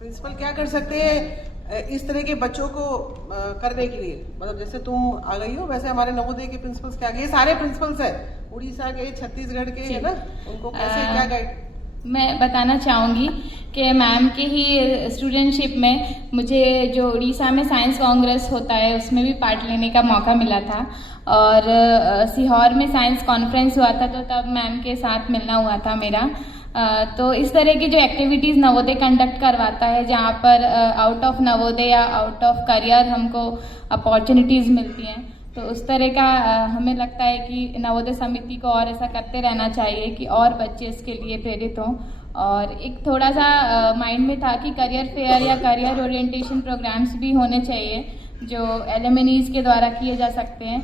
Principal क्या कर सकते हैं इस तरह के बच्चों को करने के लिए? मतलब जैसे तुम आ गई हो वैसे हमारे नवोदय के प्रिंसिपल्स क्या, ये सारे प्रिंसिपल्स हैं उड़ीसा के, छत्तीसगढ़ के, है ना, उनको कैसे क्या गाइड? मैं बताना चाहूँगी कि मैम के ही स्टूडेंटशिप में मुझे जो उड़ीसा में साइंस कांग्रेस होता है उसमें भी पार्ट लेने का मौका मिला था, और सीहोर में साइंस कॉन्फ्रेंस हुआ था तो तब मैम के साथ मिलना हुआ था मेरा। तो इस तरह की जो एक्टिविटीज़ नवोदय कंडक्ट करवाता है जहाँ पर आउट ऑफ नवोदय या आउट ऑफ करियर हमको अपॉर्चुनिटीज़ मिलती हैं, तो उस तरह का हमें लगता है कि नवोदय समिति को और ऐसा करते रहना चाहिए कि और बच्चे इसके लिए प्रेरित हों। और एक थोड़ा सा माइंड में था कि करियर फेयर या करियर ओरिएंटेशन प्रोग्राम्स भी होने चाहिए जो एलुमनीज़ के द्वारा किए जा सकते हैं।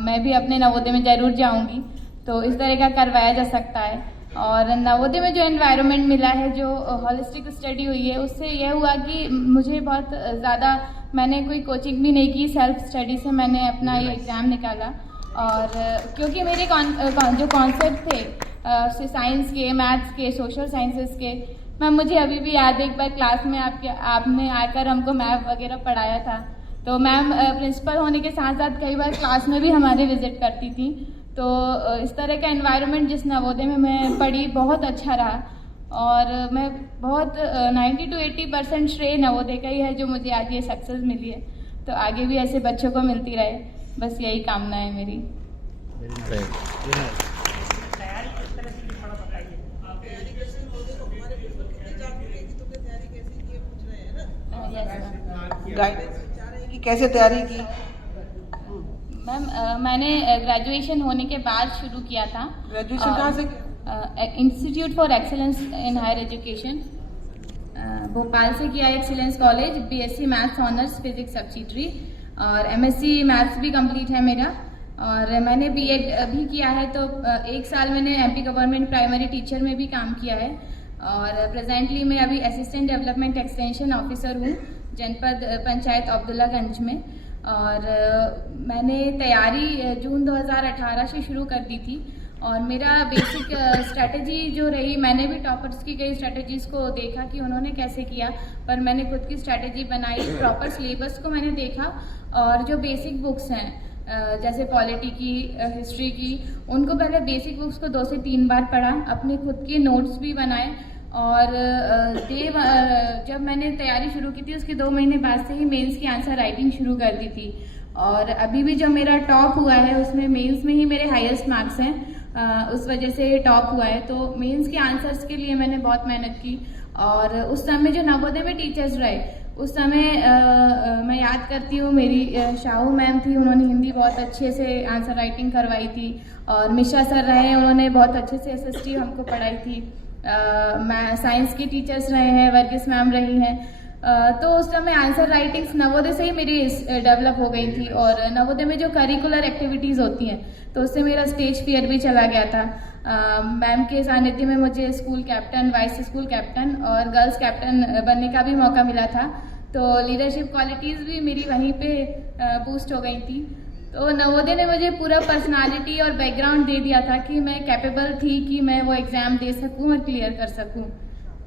मैं भी अपने नवोदय में ज़रूर जाऊंगी, तो इस तरह का करवाया जा सकता है। और नवोदय में जो एनवायरनमेंट मिला है, जो होलिस्टिक स्टडी हुई है, उससे यह हुआ कि मुझे बहुत ज़्यादा, मैंने कोई कोचिंग भी नहीं की, सेल्फ स्टडी से मैंने अपना ये एग्ज़ाम निकाला। और क्योंकि मेरे जो कॉन्सेप्ट थे साइंस के, मैथ्स के, सोशल साइंसेस के, मैम मुझे अभी भी याद है एक बार क्लास में आपने आकर हमको मैथ वगैरह पढ़ाया था। तो मैम प्रिंसिपल होने के साथ साथ कई बार क्लास में भी हमारे विजिट करती थी। तो इस तरह का एनवायरनमेंट जिस नवोदय में मैं पढ़ी बहुत अच्छा रहा, और मैं बहुत 90 to 80% श्रेय नवोदय का ही है जो मुझे आज ये सक्सेस मिली है। तो आगे भी ऐसे बच्चों को मिलती रहे, बस यही कामना है मेरी। कैसे तैयारी की? मैम मैंने ग्रेजुएशन होने के बाद शुरू किया था। ग्रेजुएशन कहाँ से किया? Institute for excellence in higher education Bhopal से किया, excellence college, BSc maths honours physics subsidiary, और एमएससी मैथ्स भी कंप्लीट है मेरा। और मैंने बीएड भी किया है, तो एक साल मैंने एमपी गवर्नमेंट प्राइमरी टीचर में भी काम किया है। और प्रेजेंटली मैं अभी असिस्टेंट डेवलपमेंट एक्सटेंशन ऑफिसर हूँ जनपद पंचायत अब्दुल्लागंज में। और मैंने तैयारी जून 2018 से शुरू कर दी थी, और मेरा बेसिक स्ट्रैटेजी जो रही, मैंने भी टॉपर्स की कई स्ट्रैटेजीज़ को देखा कि उन्होंने कैसे किया, पर मैंने खुद की स्ट्रैटेजी बनाई। प्रॉपर सिलेबस को मैंने देखा, और जो बेसिक बुक्स हैं जैसे पॉलिटी की, हिस्ट्री की, उनको पहले बेसिक बुक्स को 2 से 3 बार पढ़ा, अपने खुद के नोट्स भी बनाए। और जब मैंने तैयारी शुरू की थी उसके 2 महीने बाद से ही मेंस की आंसर राइटिंग शुरू कर दी थी, और अभी भी जो मेरा टॉप हुआ है उसमें मेंस में ही मेरे हाईएस्ट मार्क्स हैं, उस वजह से टॉप हुआ है। तो मेंस के आंसर्स के लिए मैंने बहुत मेहनत की। और उस समय जो नवोदय में टीचर्स रहे, उस समय मैं याद करती हूँ, मेरी शाहू मैम थी, उन्होंने हिंदी बहुत अच्छे से आंसर राइटिंग करवाई थी। और मिश्रा सर रहे, उन्होंने बहुत अच्छे से एसएसटी हमको पढ़ाई थी। मैं साइंस की टीचर्स रहे हैं, वर्गीस मैम रही हैं। तो उस समय आंसर राइटिंग्स नवोदय से ही मेरी डेवलप हो गई थी। और नवोदय में जो करिकुलर एक्टिविटीज़ होती हैं, तो उससे मेरा स्टेज फियर भी चला गया था। मैम के सानिध्य में मुझे school captain, vice school captain और गर्ल्स कैप्टन बनने का भी मौका मिला था। तो लीडरशिप क्वालिटीज़ भी मेरी वहीं पे बूस्ट हो गई थी। तो नवोदय ने मुझे पूरा पर्सनालिटी और बैकग्राउंड दे दिया था कि मैं कैपेबल थी कि मैं वो एग्ज़ाम दे सकूं और क्लियर कर सकूं।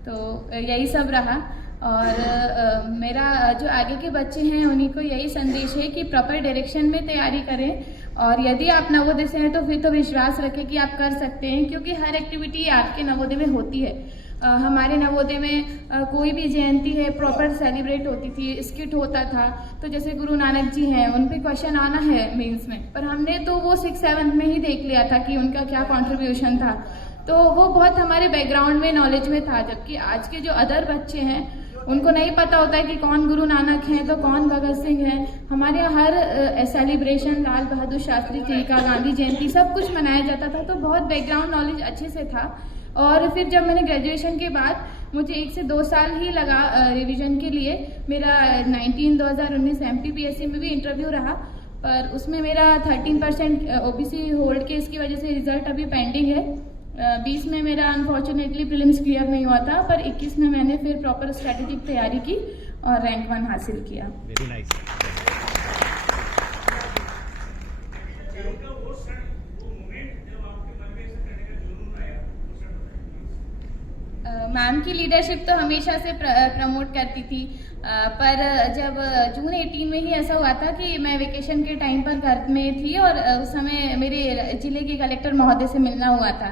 तो यही सब रहा। और मेरा जो आगे के बच्चे हैं उन्हीं को यही संदेश है कि प्रॉपर डायरेक्शन में तैयारी करें, और यदि आप नवोदय से हैं तो फिर तो विश्वास रखें कि आप कर सकते हैं, क्योंकि हर एक्टिविटी आपके नवोदय में होती है। हमारे नवोदय में कोई भी जयंती है प्रॉपर सेलिब्रेट होती थी, स्किट होता था। तो जैसे गुरु नानक जी हैं, उन पे क्वेश्चन आना है मेंस में, पर हमने तो वो 6th-7th में ही देख लिया था कि उनका क्या कंट्रीब्यूशन था। तो वो बहुत हमारे बैकग्राउंड में, नॉलेज में था। जबकि आज के जो अदर बच्चे हैं उनको नहीं पता होता है कि कौन गुरु नानक हैं तो कौन भगत सिंह हैं। हमारे यहाँ हर सेलिब्रेशन लाल बहादुर शास्त्री जी का, गांधी जयंती, सब कुछ मनाया जाता था। तो बहुत बैकग्राउंड नॉलेज अच्छे से था। और फिर जब मैंने ग्रेजुएशन के बाद, मुझे 1 से 2 साल ही लगा रिवीजन के लिए। मेरा 2019 MPPSC में भी इंटरव्यू रहा, पर उसमें मेरा 13% OBC होल्ड केस की वजह से रिजल्ट अभी पेंडिंग है। 20 में मेरा अनफॉर्चुनेटली प्रीलिम्स क्लियर नहीं हुआ था, पर 21 में मैंने फिर प्रॉपर स्ट्रेटेजिक तैयारी की और रैंक 1 हासिल किया। Very nice. मैम मैम की लीडरशिप तो हमेशा से प्रमोट करती थी, पर जब जून 18 में ही ऐसा हुआ था कि मैं वेकेशन के टाइम पर घर में थी और उस समय मेरे जिले के कलेक्टर महोदय से मिलना हुआ था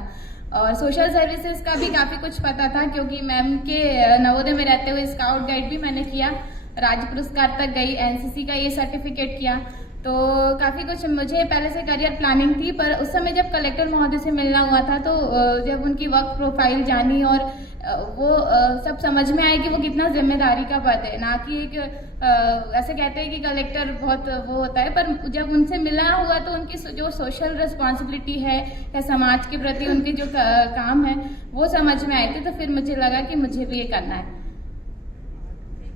और सोशल सर्विसेज का भी काफ़ी कुछ पता था क्योंकि मैम के नवोदय में रहते हुए स्काउट गाइड भी मैंने किया, राज्य पुरस्कार तक गई, एनसीसी का ये सर्टिफिकेट किया, तो काफ़ी कुछ मुझे पहले से करियर प्लानिंग थी। पर उस समय जब कलेक्टर महोदय से मिलना हुआ था तो जब उनकी वर्क प्रोफाइल जानी और वो सब समझ में आया कि वो कितना जिम्मेदारी का पद है, ना कि एक ऐसे कहते हैं कि कलेक्टर बहुत वो होता है, पर जब उनसे मिलना हुआ तो उनकी जो सोशल रिस्पॉन्सिबिलिटी है या समाज के प्रति उनके जो काम है वो समझ में आए थे, तो फिर मुझे लगा कि मुझे भी ये करना है।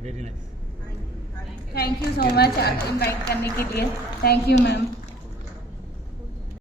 Very nice. Thank you so much invite करने के लिए। Thank you ma'am.